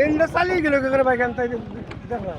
And चाली गेलो का बाईक आणता देखा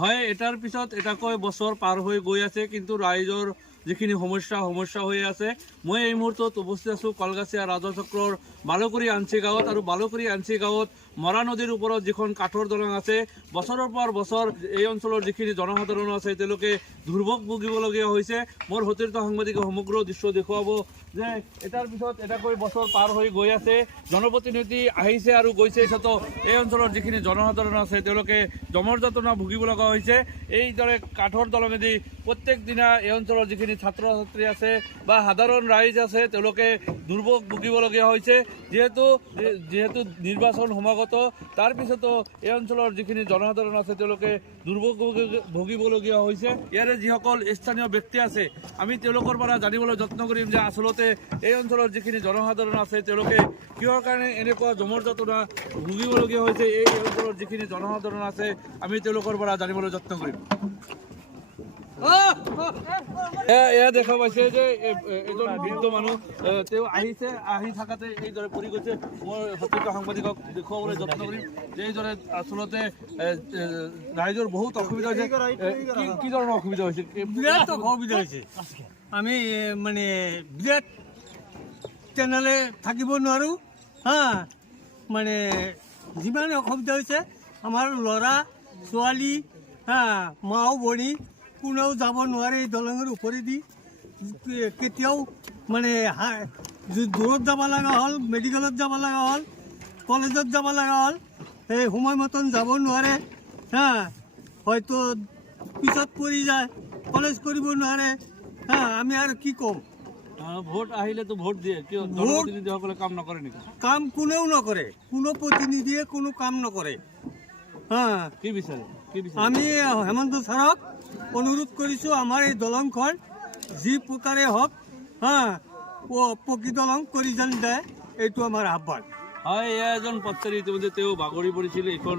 হয় এটাৰ পিছত এটাকৈ বছৰ পাৰ হৈ গৈ আছে কিন্তু ৰাইজৰ যিখিনি সমস্যা হৈ আছে। মই এই মুহূৰ্তত উপস্থিত আছোঁ কলগাছিয়া ৰাজচক্ৰৰ বালুকুৰি আঞ্চি গাঁৱত আৰু বালুকুৰি আঞ্চি গাঁৱত মৰা নদীৰ ওপৰত যিখন কাঠৰ দলং আছে বছৰৰ পৰ বছৰ এই অঞ্চলৰ যিখিনি জনসাধাৰণ আছে তেওঁলোকে দুৰ্ভোগ ভুগিবলগীয়া হৈছে। মোৰ সতীৰ্থ সাংবাদিকে সমগ্ৰ দৃশ্য দেখুৱাব যে এটাৰ পিছত এটাকৈ বছৰ পাৰ হৈ গৈ আছে, জনপ্ৰতিনিধি আহিছে আৰু গৈছে, পিছতো এই অঞ্চলৰ যিখিনি জনসাধাৰণ আছে তেওঁলোকে জমৰ যাতনা ভুগিব লগা হৈছে। এইদৰে কাঠৰ দলঙেদি প্ৰত্যেক দিনা এই অঞ্চলৰ যিখিনি ছাত্ৰ ছাত্ৰী আছে বা সাধাৰণ ৰাইজ আছে তেওঁলোকে দুৰ্ভোগ ভুগিবলগীয়া হৈছে। যিহেতু নিৰ্বাচন সমাগত তাৰ পিছতো এই অঞ্চলৰ যিখিনি জনসাধাৰণ আছে তেওঁলোকে দুৰ্ভোগ ভুগিবলগীয়া হৈছে। ইয়াৰে যিসকল স্থানীয় ব্যক্তি আছে আমি তেওঁলোকৰ পৰা জানিবলৈ যত্ন কৰিম যে আচলতে এই অঞ্চলৰ যিখিনি জনসাধাৰণ আছে তেওঁলোকে কিহৰ কাৰণে এনেকুৱা জমৰ যাতনা ভুগিবলগীয়া হৈছে। এই অঞ্চলৰ যিখিনি জনসাধাৰণ আছে আমি তেওঁলোকৰ পৰা জানিবলৈ যত্ন কৰিম। এয়া দেখা পাইছে যে এজন বৃদ্ধ মানুহ তেওঁ আহিছে, আহি থাকাতে এইদৰে পৰি গৈছে। মই সতীৰ্থ সাংবাদিকক দেখুৱাবলৈ যত্ন কৰিম যে এইদৰে আচলতে ৰাইজৰ বহুত অসুবিধা হৈছে। কি ধৰণৰ অসুবিধা হৈছে? বিৰাট অসুবিধা হৈছে। আমি মানে বিৰাট তেনেহ'লে থাকিব নোৱাৰোঁ মানে যিমান অসুবিধা হৈছে আমাৰ ল'ৰা ছোৱালী মাও বনি কোনেও যাব নোৱাৰে এই দলঙৰ ওপৰেদি। কেতিয়াও মানে দূৰত যাব লগা হ'ল, মেডিকেলত যাব লগা হ'ল, কলেজত যাব লগা হ'ল, সেই সময়মতন যাব নোৱাৰে হয়তো পিছত পৰি যায়, কলেজ কৰিব নোৱাৰে আমি আৰু কি ক'ম। ভোট আহিলেতো ভোট দিয়ে, কিয় জনপ্ৰতিনিধিসকলে কাম নকৰে নেকি? কাম কোনেও নকৰে, কোনো প্ৰতিনিধিয়ে কোনো কাম নকৰে। কি বিচাৰে? আমি হেমন্ত ছাৰক অনুৰোধ কৰিছোঁ আমাৰ এই দলংখন যি প্ৰকাৰে হওক পকী দলং কৰি যেন দেয়, এইটো আমাৰ আহ্বান। হয়, এয়া এজন পথচাৰী ইতিমধ্যে তেওঁ বাগৰি পৰিছিল এইখন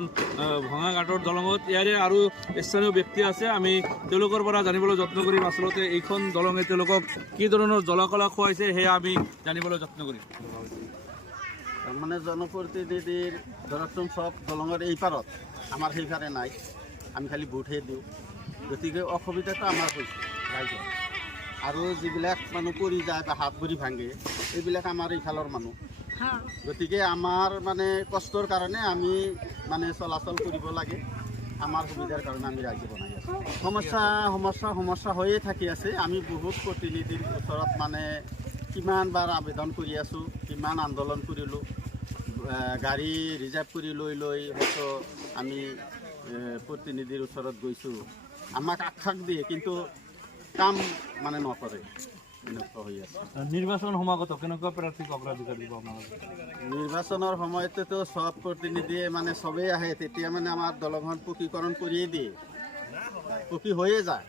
ভঙা ঘাটৰ দলঙত। ইয়াৰে আৰু স্থানীয় ব্যক্তি আছে, আমি তেওঁলোকৰ পৰা জানিবলৈ যত্ন কৰিম আচলতে এইখন দলঙে তেওঁলোকক কি ধৰণৰ জলকলা খুৱাইছে সেয়া আমি জানিবলৈ যত্ন কৰিম। মানে জনপ্ৰতিনিধিৰ ধৰকচোন চব দলঙৰ এই পাৰত, আমাৰ সেইফালে নাই, আমি খালি ভোটহে দিওঁ। গতিকে অসুবিধাটো আমাৰ হৈছে ৰাইজৰ। আৰু যিবিলাক মানুহ পৰি যায় বা হাত ভৰি ভাঙে এইবিলাক আমাৰ এইফালৰ মানুহ। গতিকে আমাৰ মানে কষ্টৰ কাৰণে আমি মানে চলাচল কৰিব লাগে, আমাৰ সুবিধাৰ কাৰণে আমি ৰাইজে বনাই আছোঁ। সমস্যা হৈয়ে থাকি আছে। আমি বহুত প্ৰতিনিধিৰ ওচৰত মানে কিমানবাৰ আবেদন কৰি আছোঁ, কিমান আন্দোলন কৰিলোঁ, গাড়ী ৰিজাৰ্ভ কৰি লৈ হয়তো আমি প্ৰতিনিধিৰ ওচৰত গৈছোঁ। আমাক আশ্বাস দিয়ে কিন্তু কাম মানে নকৰে, এনেকুৱা হৈ আছে। নিৰ্বাচন সমাগত কেনেকুৱা প্ৰাৰ্থীক অগ্ৰাধিকাৰ দিব আপোনালোকে? নিৰ্বাচনৰ সময়তেতো চব প্ৰতিনিধিয়ে মানে চবেই আহে, তেতিয়া মানে আমাৰ দলংখন পকীকৰণ কৰিয়ে দিয়ে, পকী হৈয়ে যায়।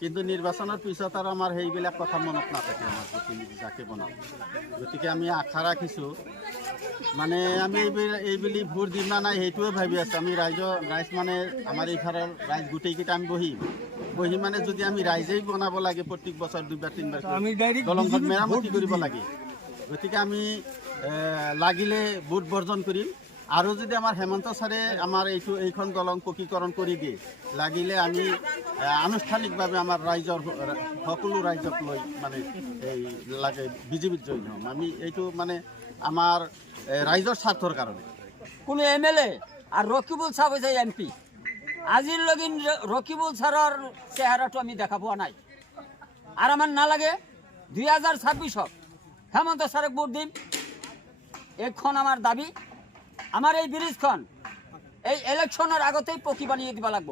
কিন্তু নিৰ্বাচনৰ পিছত আৰু আমাৰ সেইবিলাক কথা মনত নাথাকে আমাৰ প্ৰতিনিধি যাকে বনাওঁ। গতিকে আমি আশা ৰাখিছোঁ মানে আমি এইবুলি ভোট দিম না নাই সেইটোৱে ভাবি আছোঁ। আমি ৰাইজ মানে আমাৰ এইফালৰ ৰাইজ গোটেইকেইটা আমি বহি মানে যদি আমি ৰাইজেই বনাব লাগে প্ৰত্যেক বছৰ 2বাৰ 3বাৰ দলংখন মেৰামতি কৰিব লাগে। গতিকে আমি লাগিলে ভোট বৰ্জন কৰিম, আৰু যদি আমাৰ হেমন্ত ছাৰে আমাৰ এইখন দলং পকীকৰণ কৰি দিয়ে, লাগিলে আমি আনুষ্ঠানিকভাৱে আমাৰ ৰাইজৰ সকলো ৰাইজক লৈ মানে এই লাগে বিজেপিত জইন হ'ম। আমি এইটো মানে আমাৰ ৰাইজৰ স্বাৰ্থৰ কাৰণে। কোনো MLA আৰ ৰকিবুল সাহেব হয়েছে MP, আজিৰ লগিন ৰকিবুল স্যাৰেৰ চেহাৰাটা আমি দেখা পোৱা নাই। আর আমার না লাগে 2026 হেমন্ত স্যারক ভোট দিম। এখন আমার দাবি, আমার এই ব্রিজখন এই ইলেকশনের আগতেই পকি বানিয়ে দিব লাগব,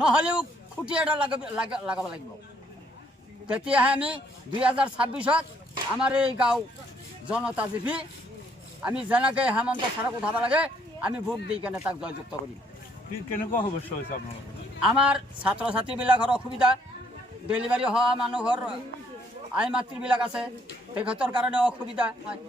নহলেও খুঁটি এটা লাগাব লাগব। তেতিয়াহে আমি 2026 আমার এই গাঁও জনতা জিপি আমি যেনেকে হেমন্ত স্যারক উঠাব লাগে আমি ভোট দি কেনে তাক জয়যুক্ত কৰিম। কেনেকুৱা সমস্যা হৈছে আপোনালোকৰ? আমাৰ ছাত্ৰ ছাত্ৰীবিলাকৰ অসুবিধা, ডেলিভাৰী হোৱা মানুহৰ আই মাতৃবিলাক আছে, তেখেতৰ কাৰণে অসুবিধা হয়।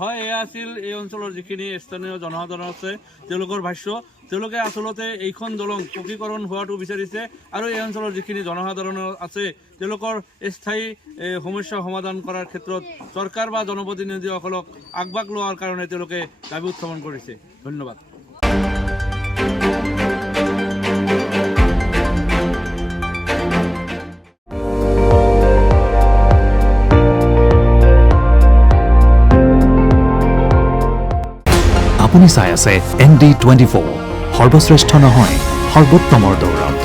হয়, এয়া আছিল এই অঞ্চলৰ যিখিনি স্থানীয় জনসাধাৰণ আছে তেওঁলোকৰ ভাষ্য। তেওঁলোকে আচলতে এইখন দলং পকীকৰণ হোৱাটো বিচাৰিছে আৰু এই অঞ্চলৰ যিখিনি জনসাধাৰণ আছে তেওঁলোকৰ স্থায়ী সমস্যা সমাধান কৰাৰ ক্ষেত্ৰত চৰকাৰ বা জনপ্ৰতিনিধিসকলক আগভাগ লোৱাৰ কাৰণে তেওঁলোকে দাবী উত্থাপন কৰিছে। ধন্যবাদ। আপুনি চাই আছে ND24, সৰ্বশ্ৰেষ্ঠ নহয় সৰ্বোত্তমৰ দৌৰত।